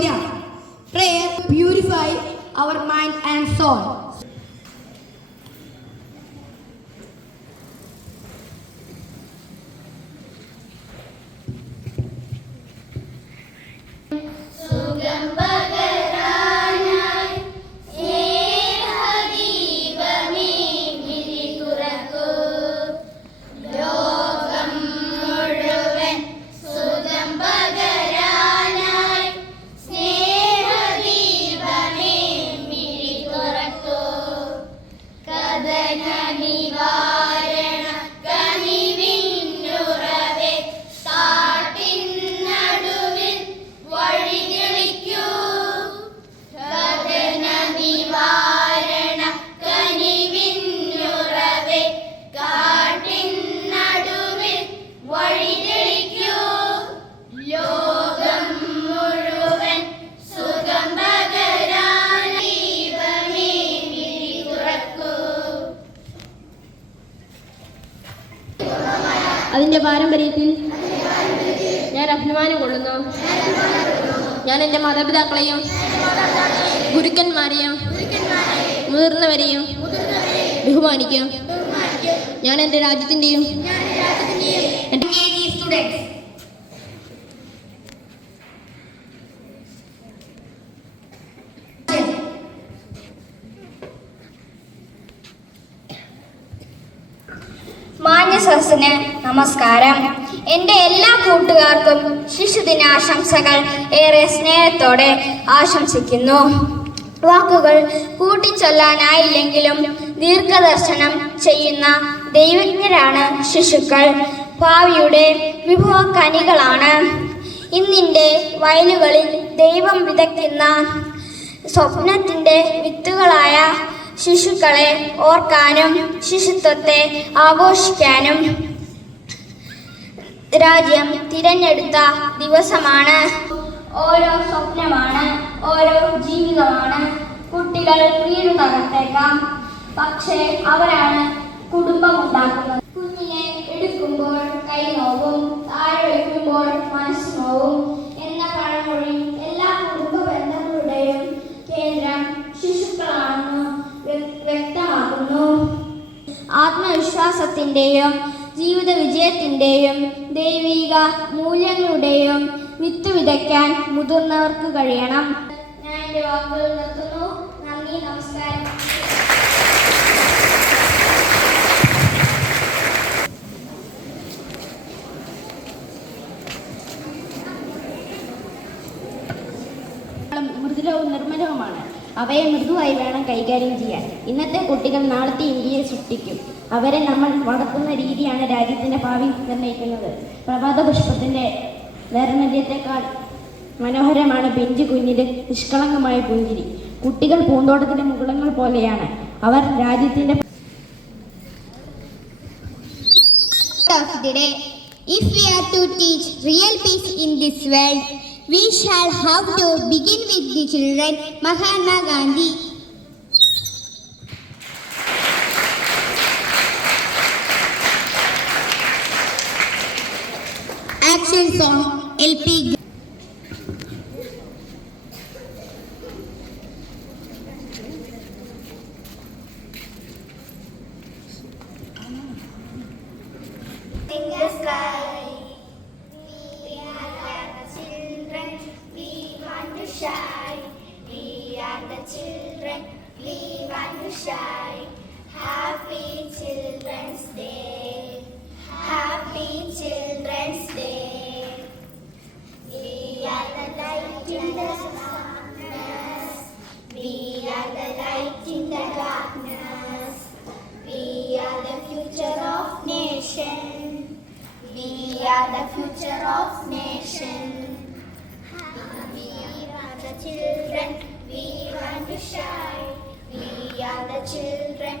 program. Prayer purify our mind and soul. അതിൻ്റെ പാരമ്പര്യത്തിൽ ഞാൻ അഭിമാനം കൊള്ളുന്നു. ഞാൻ എൻ്റെ മാതാപിതാക്കളെയും ഗുരുക്കന്മാരെയും മുതിർന്നവരെയും ബഹുമാനിക്കും. ഞാൻ എൻ്റെ രാജ്യത്തിൻ്റെയും മാന്യസദസ്സിന് നമസ്കാരം. എൻ്റെ എല്ലാ കൂട്ടുകാർക്കും ശിശുദിനാശംസകൾ ഏറെ സ്നേഹത്തോടെ ആശംസിക്കുന്നു. വാക്കുകൾ കൂട്ടിച്ചൊല്ലാനായില്ലെങ്കിലും ദീർഘദർശനം ചെയ്യുന്ന ദൈവജ്ഞരാണ് ശിശുക്കൾ. ഭാവിയുടെ വിഭവക്കനികളാണ്. ഇന്നിൻ്റെ വയലുകളിൽ ദൈവം വിതയ്ക്കുന്ന സ്വപ്നത്തിൻ്റെ വിത്തുകളായ ശിശുക്കളെ ഓർക്കാനും ശിശുത്വത്തെ ആഘോഷിക്കാനും രാജ്യം തിരഞ്ഞെടുത്ത ദിവസമാണ്. ഓരോ സ്വപ്നമാണ്, ഓരോ ജീവിതമാണ്. കുട്ടികൾ വീട് തകർത്തേക്കാം, പക്ഷേ അവരാണ് കുടുംബമുണ്ടാക്കുന്നത്. കുഞ്ഞിനെ എടുക്കുമ്പോൾ കൈ നോവും, താഴെ വയ്ക്കുമ്പോൾ മനസ്സ് നോവും എന്ന പഴമൊഴി എല്ലാ കുടുംബ ബന്ധങ്ങളുടെയും കേന്ദ്രം ശിശുക്കളാണെന്ന് വ്യക്തമാക്കുന്നു. ആത്മവിശ്വാസത്തിൻ്റെയും ജീവിത വിജയത്തിൻ്റെയും ദൈവിക മൂല്യങ്ങളുടെയും വിത്ത് വിതയ്ക്കാൻ മുതിർന്നവർക്ക് കഴിയണം. ഞാൻ എൻ്റെ വാക്കുകൾ നിർത്തുന്നു. നന്ദി, നമസ്കാരം. മൃദുലവും നിർമ്മലവുമാണ്. അവയെ മൃദുവായി വേണം കൈകാര്യം ചെയ്യാൻ. ഇന്നത്തെ കുട്ടികൾ നാളത്തെ ഇന്ത്യയെ സൃഷ്ടിക്കും. അവരെ നമ്മൾ വളർത്തുന്ന രീതിയാണ് രാജ്യത്തിൻ്റെ ഭാവി നിർണ്ണയിക്കുന്നത്. പ്രഭാത പുഷ്പത്തിൻ്റെ നൈർമല്യത്തെക്കാൾ മനോഹരമാണ് പിഞ്ചു കുഞ്ഞിൻ്റെ നിഷ്കളങ്കമായ പുഞ്ചിരി. കുട്ടികൾ പൂന്തോട്ടത്തിലെ മുകുളങ്ങൾ പോലെയാണ്. അവർ രാജ്യത്തിൻ്റെ If we are to teach real peace in this world, we shall have to begin with the children. Mahatma Gandhi. Action song LP. In the sky, we are the children, we want to shine. We are the children, we want to shine. Happy Children's Day, Happy Children's Day. We are the light in the darkness, we are the light in the darkness. We are the future of nation, we are the future of nation. We are the children, we want to shine. We are the children,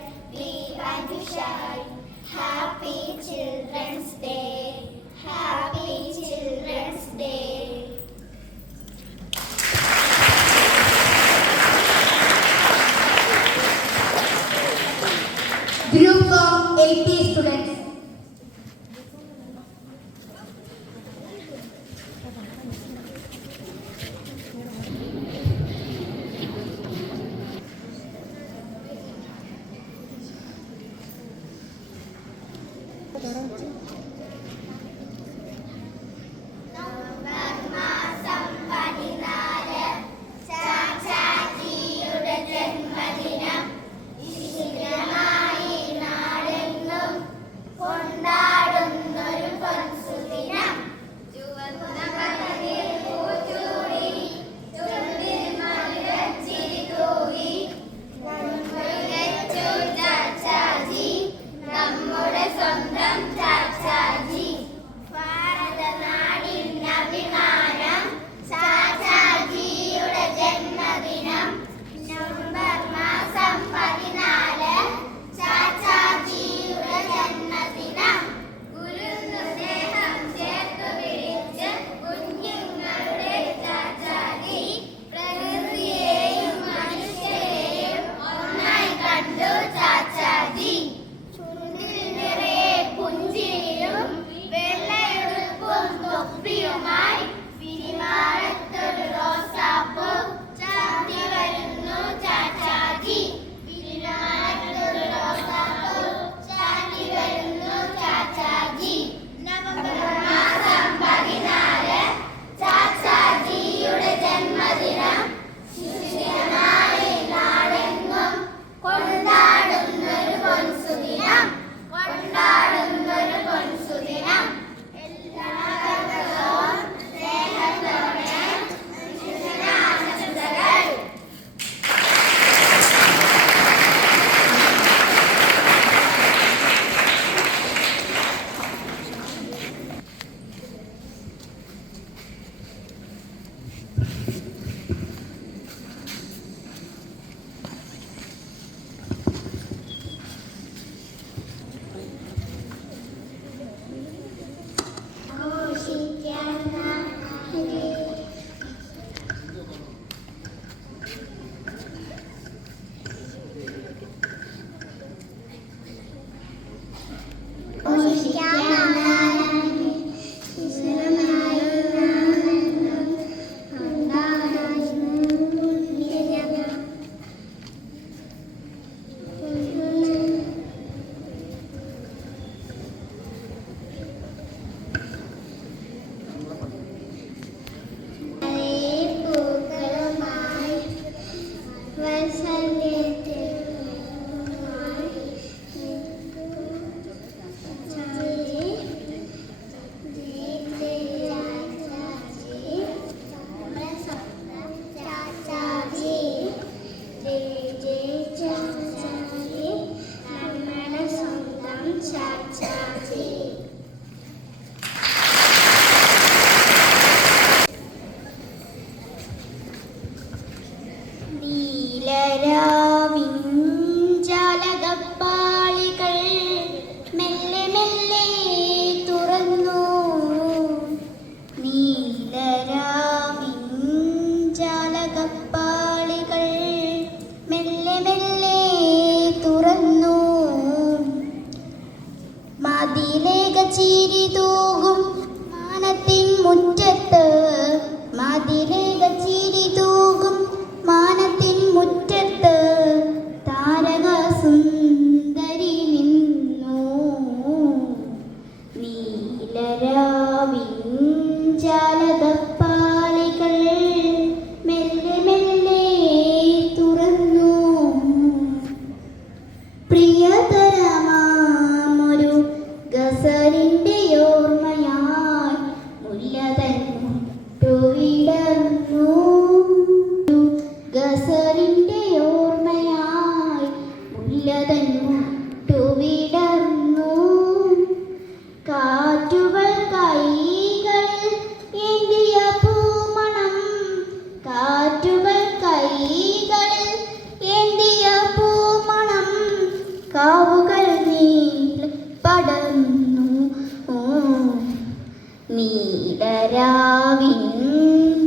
നീലരാവിൻ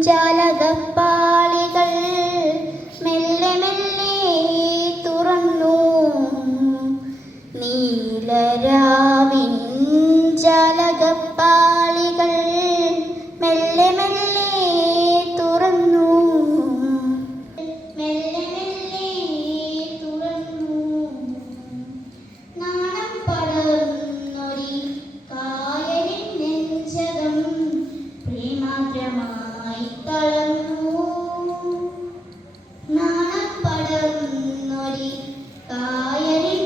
ജാലകപ്പാളികൾ മെല്ലെ മെല്ലെ തുറന്നു. നീലരാവിൻ ജാലകപ്പാളികൾ മെല്ലെ മെല്ലെ തുറന്നു. മെല്ലെ മെല്ലെ തുറന്നു. നാണം പടർന്നൊരി കായലിൻ നെഞ്ചകം പ്രേമാദ്രമായി തളർന്നു. നാണം പടർന്നൊരി കായലിൻ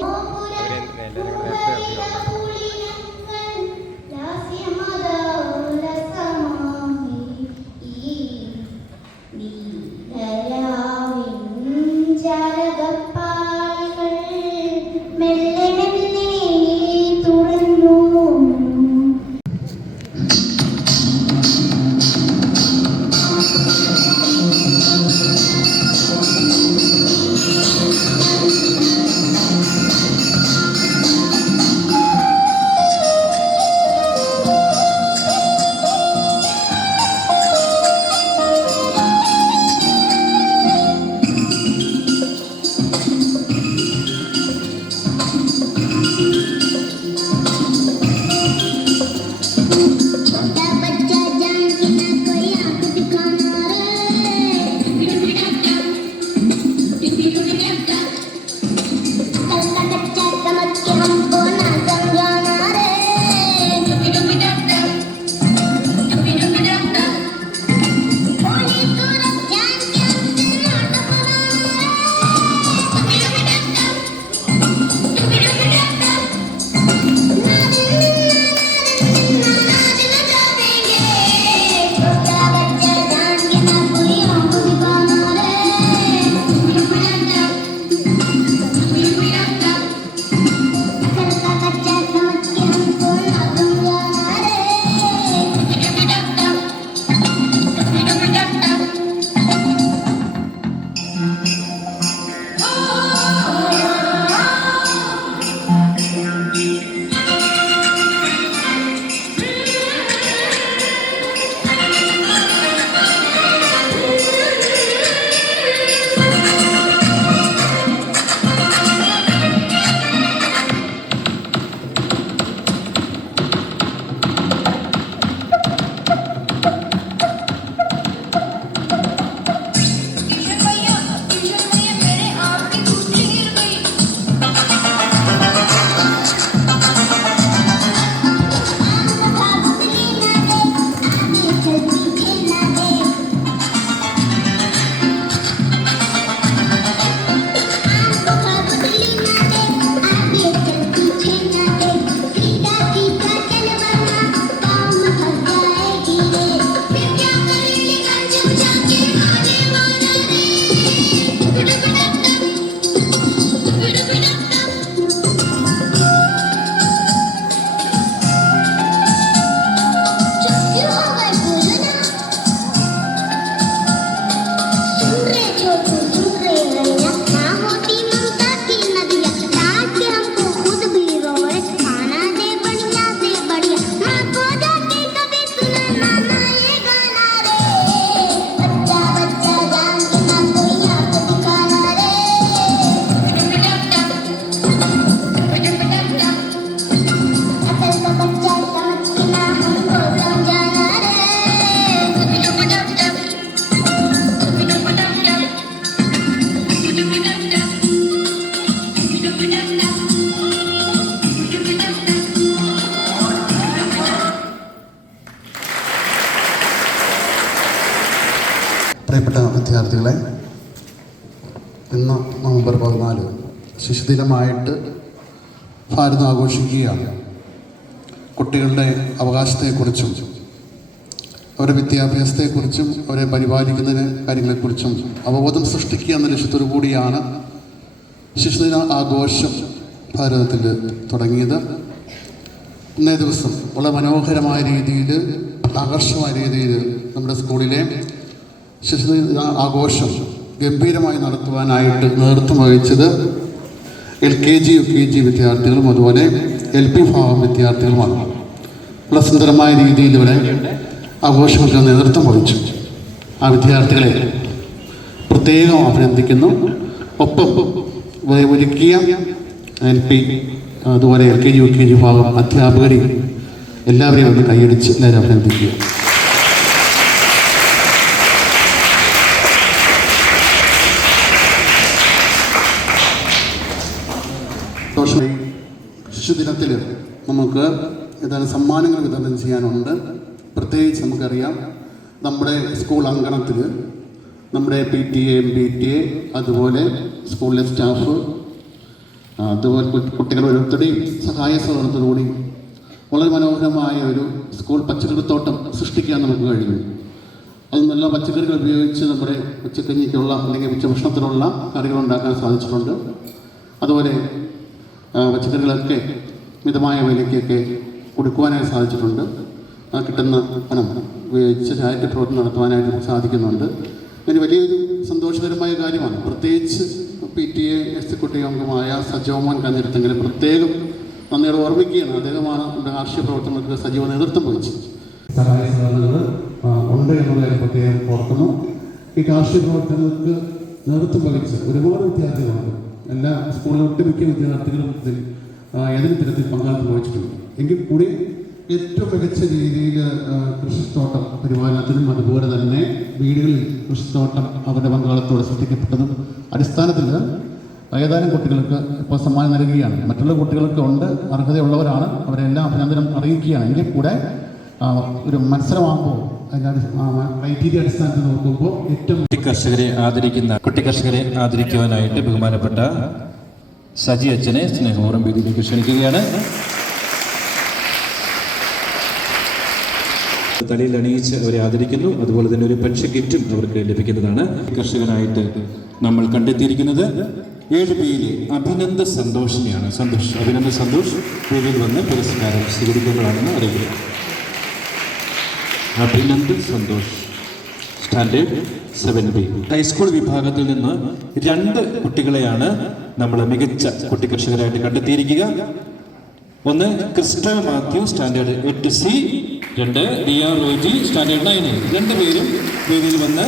ജാലകപ്പാളികൾ മെല്ലെ മെല്ലെ തുറന്നു. പ്രിയപ്പെട്ട വിദ്യാർത്ഥികളെ, ഇന്ന് നവംബർ 14 ശിശുദിനമായിട്ട് ഭാരതം ആഘോഷിക്കുകയാണ്. കുട്ടികളുടെ അവകാശത്തെക്കുറിച്ചും അവരുടെ വിദ്യാഭ്യാസത്തെക്കുറിച്ചും അവരെ പരിപാലിക്കുന്നതിന് കാര്യങ്ങളെക്കുറിച്ചും അവബോധം സൃഷ്ടിക്കുക എന്ന ലക്ഷ്യത്തോടു കൂടിയാണ് ശിശുദിന ആഘോഷം ഭാരതത്തിൽ തുടങ്ങിയത്. ഇന്നേ ദിവസം വളരെ മനോഹരമായ രീതിയിൽ, ആകർഷകമായ രീതിയിൽ നമ്മുടെ സ്കൂളിലെ ശിശുദിന ആഘോഷം ഗംഭീരമായി നടത്തുവാനായിട്ട് നേതൃത്വം വഹിച്ചത് LKG UKG വിദ്യാർത്ഥികളും അതുപോലെ LP വിഭാഗം വിദ്യാർത്ഥികളുമാണ്. വളരെ സുന്ദരമായ രീതിയിൽ ഇവിടെ ആഘോഷങ്ങൾക്ക് നേതൃത്വം വഹിച്ചു. ആ വിദ്യാർത്ഥികളെ പ്രത്യേകം അഭിനന്ദിക്കുന്നു. ഒപ്പം ഒരുക്കിയ LP അതുപോലെ LKG UKG വിഭാഗം അധ്യാപകരെയും എല്ലാവരെയും ഒന്ന് കൈയടിച്ച് എല്ലാവരും അഭിനന്ദിക്കുക. ശിശുദിനത്തിൽ നമുക്ക് ഏതാനും സമ്മാനങ്ങൾ വിതരണം ചെയ്യാനുണ്ട്. പ്രത്യേകിച്ച് നമുക്കറിയാം, നമ്മുടെ സ്കൂൾ അങ്കണത്തിൽ നമ്മുടെ PTA MPTA അതുപോലെ സ്കൂളിലെ സ്റ്റാഫ് അതുപോലെ കുട്ടികൾ ഓരോരുത്തരുടെയും സഹായ സഹകരണത്തോടുകൂടി വളരെ മനോഹരമായ ഒരു സ്കൂൾ പച്ചക്കറിത്തോട്ടം സൃഷ്ടിക്കാൻ നമുക്ക് കഴിഞ്ഞു. അത് നല്ല പച്ചക്കറികൾ ഉപയോഗിച്ച് നമ്മുടെ ഉച്ചക്കഞ്ഞിക്കുള്ള അല്ലെങ്കിൽ ഉച്ചഭക്ഷണത്തിനുള്ള കറികൾ ഉണ്ടാക്കാൻ സാധിച്ചിട്ടുണ്ട്. അതുപോലെ പച്ചക്കറികളൊക്കെ മിതമായ വിലയ്ക്കൊക്കെ കൊടുക്കുവാനായി സാധിച്ചിട്ടുണ്ട്. ആ കിട്ടുന്ന പണം ഉപയോഗിച്ച് ചാരിറ്റി പ്രവർത്തനം നടത്തുവാനായിട്ട് സാധിക്കുന്നുണ്ട്. ഇതിന് വലിയൊരു സന്തോഷകരമായ കാര്യമാണ്. പ്രത്യേകിച്ച് PTA എക്സിക്യൂട്ടീവ് അംഗമായ സജോമോൻ കന്നിരത്തെങ്കിൽ പ്രത്യേകം നന്ദിയോടെ ഓർമ്മിക്കുകയാണ്. അദ്ദേഹമാണ് നമ്മുടെ കാർഷിക പ്രവർത്തനങ്ങൾക്ക് സജീവ നേതൃത്വം വഹിച്ചത്. സഹായ സഹകരണങ്ങൾ ഉണ്ട് എന്നുള്ള പ്രത്യേകം ഓർക്കുന്നു. ഈ കാർഷിക പ്രവർത്തനങ്ങൾക്ക് നേതൃത്വം വഹിച്ച ഒരുപാട് വിദ്യാർത്ഥികളുണ്ട്. എല്ലാ സ്കൂളിലെ ഒട്ടുമിക്ക വിദ്യാർത്ഥികളും ഏതൊരു തരത്തിൽ പങ്കാളിത്തം വഹിച്ചിട്ടുണ്ട്. എങ്കിൽ കൂടി ഏറ്റവും മികച്ച രീതിയിൽ കൃഷിത്തോട്ടം പരിപാലനത്തിനും അതുപോലെ തന്നെ വീടുകളിൽ കൃഷിത്തോട്ടം അവരുടെ പങ്കാളിത്തത്തോടെ സൃഷ്ടിക്കപ്പെട്ടതും അടിസ്ഥാനത്തിൽ ഏതാനും കുട്ടികൾക്ക് ഇപ്പോൾ സമ്മാനം നൽകുകയാണ്. മറ്റുള്ള കുട്ടികൾക്ക് ഉണ്ട്, അർഹതയുള്ളവരാണ്, അവരെല്ലാം അഭിനന്ദനം അറിയിക്കുകയാണ്. എങ്കിൽ കൂടെ ഒരു മത്സരമാകുമ്പോൾ ക്രൈറ്റീരിയ അടിസ്ഥാനത്തിൽ നോക്കുമ്പോൾ ഏറ്റവും കുട്ടി കർഷകരെ ആദരിക്കുവാനായിട്ട് ബഹുമാനപ്പെട്ട സജി അച്ഛനെ സ്നേഹപൂർവ്വം വേദിയിലേക്ക് ക്ഷണിക്കുകയാണ്. തലയിൽ അണിയിച്ച് അവരെ ആദരിക്കുന്നു. അതുപോലെ തന്നെ ഒരു പെൻഷൻ കിറ്റും അവർക്ക് ലഭിക്കുന്നതാണ്. കർഷകനായിട്ട് നമ്മൾ കണ്ടെത്തിയിരിക്കുന്നത് 7Bയിലെ അഭിനന്ദ സന്തോഷിനെയാണ്. അഭിനന്ദ സന്തോഷ് വേദിയിൽ വന്ന് പുരസ്കാരം സ്വീകരിക്കുന്നതാണെന്ന് അറിയിക്കുക. Abhinand Santhosh, standard 7B. High school വിഭാഗത്തിൽ നിന്ന് 2 കുട്ടികളെയാണ് നമ്മൾ മികച്ച കുട്ടി കർഷകരായിട്ട് കണ്ടെത്തിയിരിക്കുക. ഒന്ന് Christo Mathew, standard 8C. 2 DR Roji, standard 9A. 2 പേരും വേദിയിൽ വന്ന്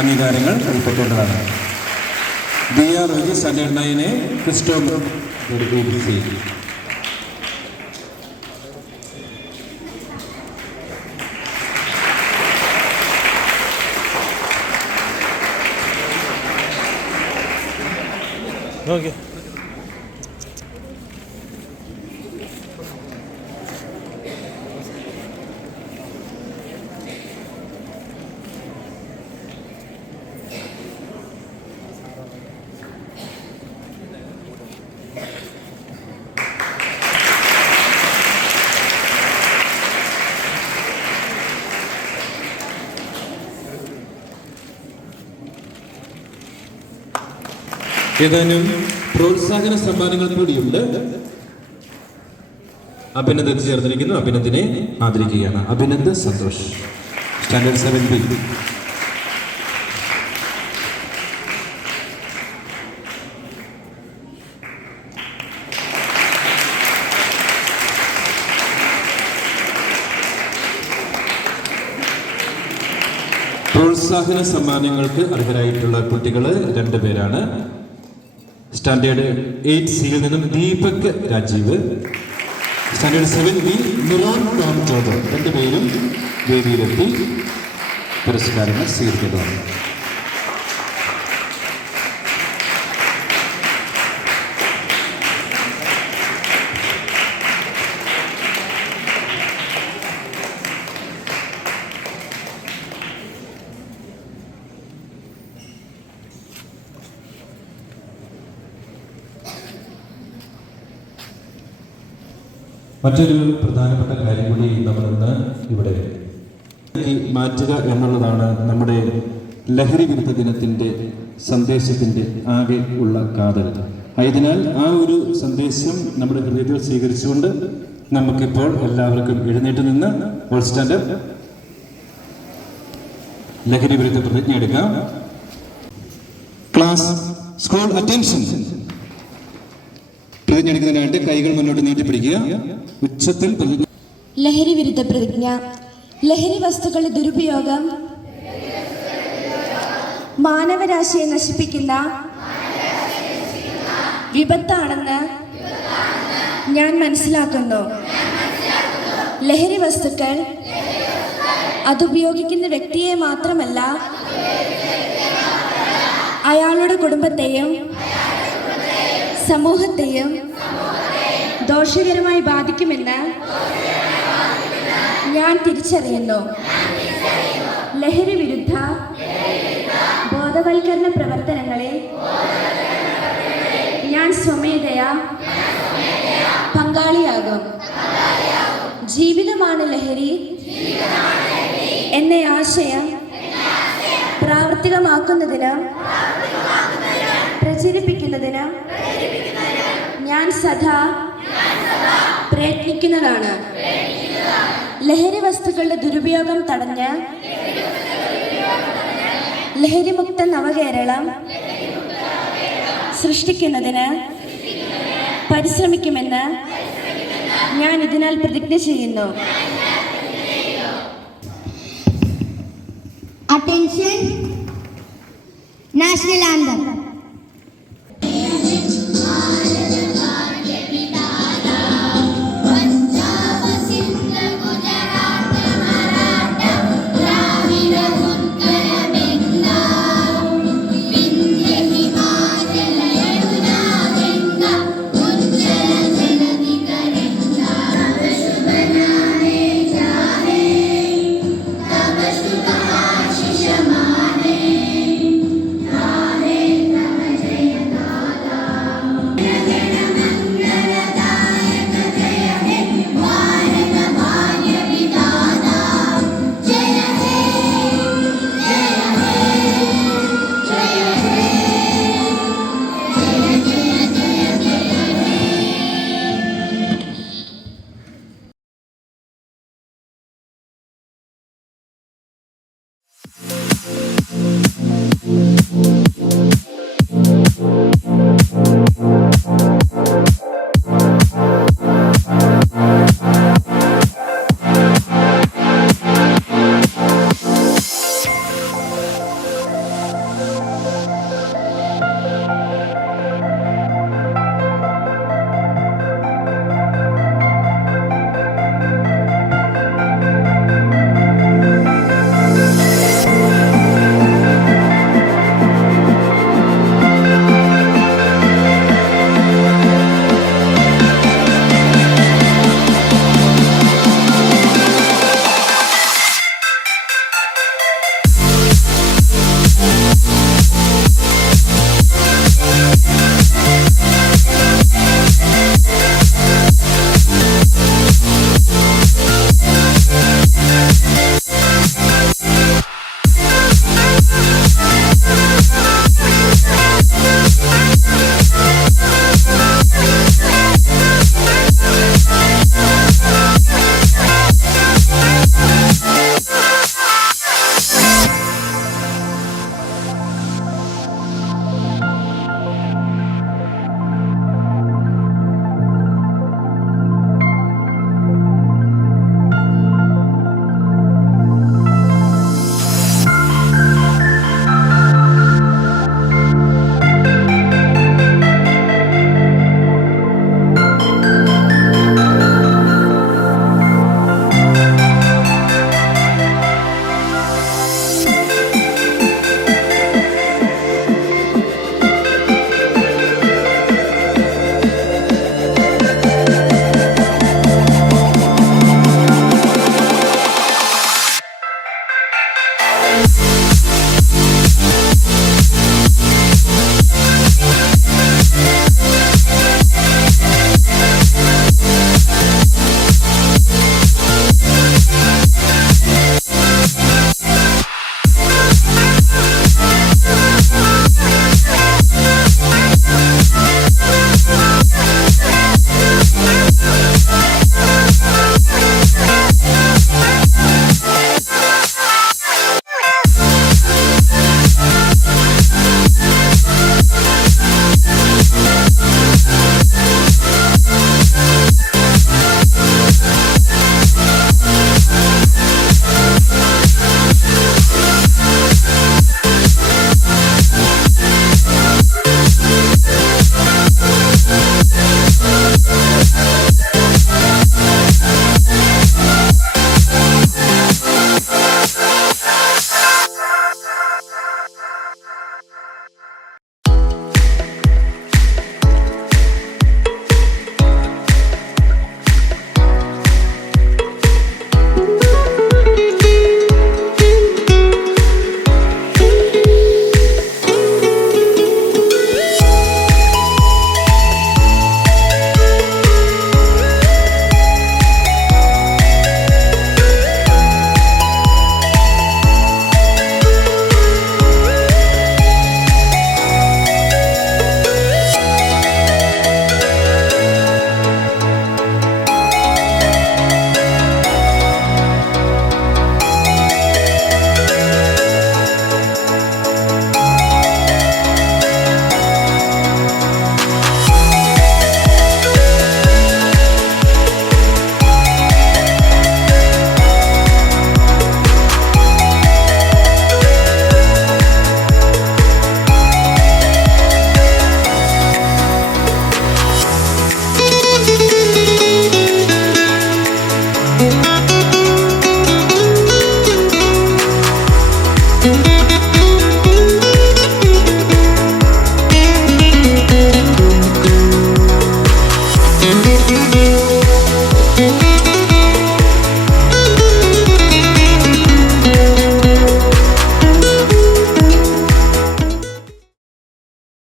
അംഗീകാരങ്ങൾ കൈപ്പറ്റേണ്ടതാണ്. DR Roji standard 9A, Christo 8C. Okay. ഏതാനും പ്രോത്സാഹന സമ്മാനങ്ങൾ കൂടിയുണ്ട്. അഭിനന്ദ് ചേർന്നിരിക്കുന്നു. അഭിനന്ദിനെ ആദരിക്കുകയാണ്. Abhinand Santhosh, standard 7B. പ്രോത്സാഹന സമ്മാനങ്ങൾക്ക് അർഹരായിട്ടുള്ള കുട്ടികൾ 2 പേരാണ്. സ്റ്റാൻഡേർഡ് 8Cയിൽ നിന്നും Deepak Rajeev, standard 7B Niron Tom Job. 2 പേരും വേദിയിലെത്തി പുരസ്കാരങ്ങൾ സ്വീകരിക്കുന്നതാണ്. മറ്റൊരു പ്രധാനപ്പെട്ട കാര്യം കൂടി നമ്മളിന്ന് ഇവിടെ മാറ്റുക എന്നുള്ളതാണ് നമ്മുടെ ലഹരി വിരുദ്ധ ദിനത്തിൻ്റെ സന്ദേശത്തിൻ്റെ ആകെ ഉള്ള കാതൽ. ആയതിനാൽ ആ ഒരു സന്ദേശം നമ്മുടെ ഹൃദയത്തിൽ സ്വീകരിച്ചുകൊണ്ട് നമുക്കിപ്പോൾ എല്ലാവർക്കും എഴുന്നേറ്റ് നിന്ന് ഓൾ സ്റ്റാൻഡ് അപ്പ് ലഹരി വിരുദ്ധ പ്രതിജ്ഞ എടുക്കാം. Class school attention. പ്രതിജ്ഞ എടുക്കുന്നതിനായിട്ട് കൈകൾ മുന്നോട്ട് നീട്ടിപ്പിടിക്കുക. ഉച്ചത്തിൽ ലഹരി വിരുദ്ധ പ്രതിജ്ഞ. ലഹരി വസ്തുക്കളുടെ ദുരുപയോഗം മാനവരാശിയെ നശിപ്പിക്കുന്ന വിപത്താണെന്ന് ഞാൻ മനസ്സിലാക്കുന്നു. ലഹരി വസ്തുക്കൾ അതുപയോഗിക്കുന്ന വ്യക്തിയെ മാത്രമല്ല, അയാളുടെ കുടുംബത്തെയും സമൂഹത്തെയും ദോഷകരമായി ബാധിക്കുമെന്ന് ഞാൻ തിരിച്ചറിയുന്നു. ലഹരി വിരുദ്ധ ബോധവൽക്കരണ പ്രവർത്തനങ്ങളിൽ ഞാൻ സ്വമേധയാ പങ്കാളിയാകും. ജീവിതമാണ് ലഹരി എന്ന ആശയം പ്രാവർത്തികമാക്കുന്നതിന് പ്രചരിപ്പിക്കുന്നതിന് ഞാൻ സദാ പ്രയത്നിക്കുന്നതാണ്. ലഹരി വസ്തുക്കളുടെ ദുരുപയോഗം തടഞ്ഞ് ലഹരിമുക്ത നവകേരളം സൃഷ്ടിക്കുന്നതിന് പരിശ്രമിക്കുമെന്ന് ഞാൻ ഇതിനാൽ പ്രതിജ്ഞ ചെയ്യുന്നു. Attention, National Anthem.